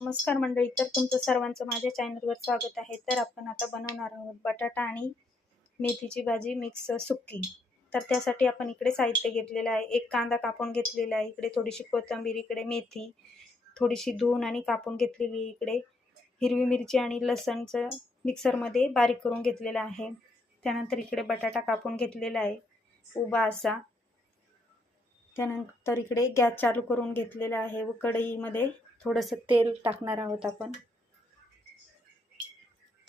नमस्कार मंडळी तर तुमचं सर्वांचं माझ्या चॅनलवर स्वागत आहे. तर आपण आता बनवणार आहोत बटाटा आणि मेथीची भाजी मिक्स सुक्की. तर त्यासाठी आपण इकडे साहित्य घेतलेलं आहे. एक कांदा कापून घेतलेला आहे इकडे थोडीशी कोथिंबीर इकडे मेथी थोडीशी धुवून आणि कापून घेतलेली इकडे. हिरवी मिरची आणि लसणचं मिक्सरमध्ये बारीक करून घेतलेलं आहे. त्यानंतर इकडे बटाटा कापून घेतलेला आहे. उभा असा. त्यानंतर इकडे गॅस चालू करून घेतलेला आहे व कढईमध्ये थोडंसं तेल टाकणार आहोत आपण.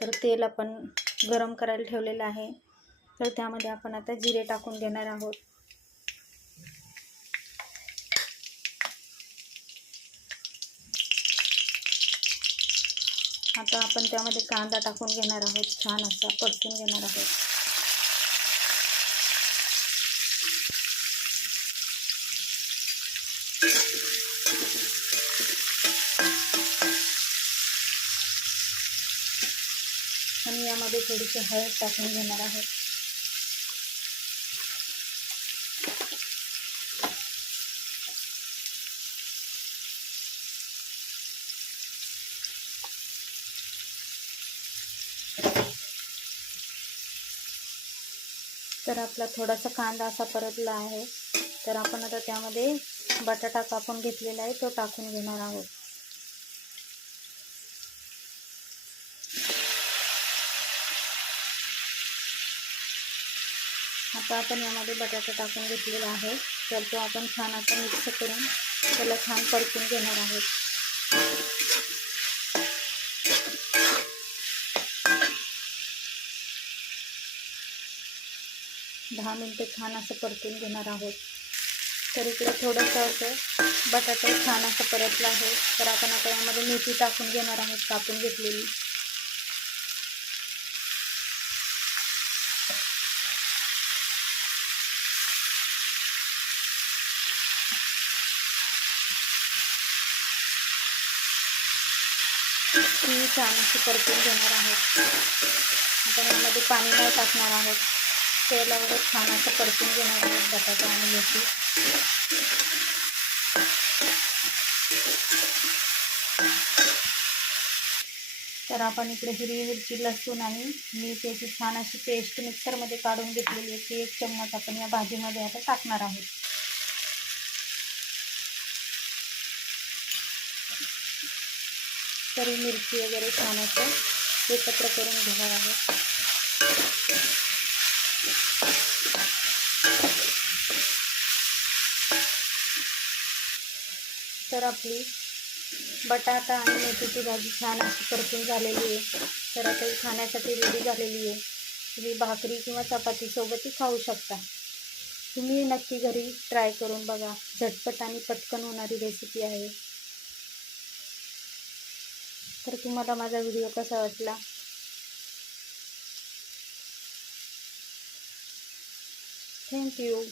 तर तेल आपण गरम करायला ठेवलेलं आहे. तर त्यामध्ये आपण आता जिरे टाकून घेणार आहोत. आता आपण त्यामध्ये कांदा टाकून घेणार आहोत. छान असा परतून घेणार आहोत. आणि यामध्ये थोडीशी हळद टाकून घेणार आहोत तर आपला थोडासा कांदा असा परतला आहे. तर आपण आता त्यामध्ये बटाटा कापून घेतलेला आहे तो टाकून घेणार आहोत. आता आपण यामध्ये बटाटा टाकून घेतलेला आहे. तर तो आपण छान आता मिक्स करून त्याला छान परतून घेणार आहोत. दहा मिनटं छान असं परतून घेणार आहोत. तर इकडे थोडंसं असं बटाटा छान असं परतलं आहे. तर आपण आता यामध्ये मेथी टाकून घेणार आहोत कापून घेतलेली. ती छान अशी परतून घेणार आहोत. आपण यामध्ये पाणी नाही टाकणार आहोत. तेलावर छान असं परतून घेणार आहोत बटाटा आणि मेथी. तर आपण इकडे हिरवी मिरची लसूण आणि मी त्याची छान अशी पेस्ट मिक्सरमध्ये काढून घेतलेली आहे. ती एक चम्मच आपण या भाजीमध्ये आता टाकणार आहोत. तरी मिरची वगैरे छान असं एकत्र करून घेणार आहे. तर आपली बटाटा आणि मेथीची भाजी छान अशी परतून झालेली आहे. तर आता ही खाण्यासाठी रेडी झालेली आहे. तुम्ही भाकरी किंवा चपातीसोबतही खाऊ शकता. तुम्ही नक्की घरी ट्राय करून बघा. झटपट आणि पटकन होणारी रेसिपी आहे. तर तुम्हाला माझा व्हिडिओ कसा वाटला? थँक्यू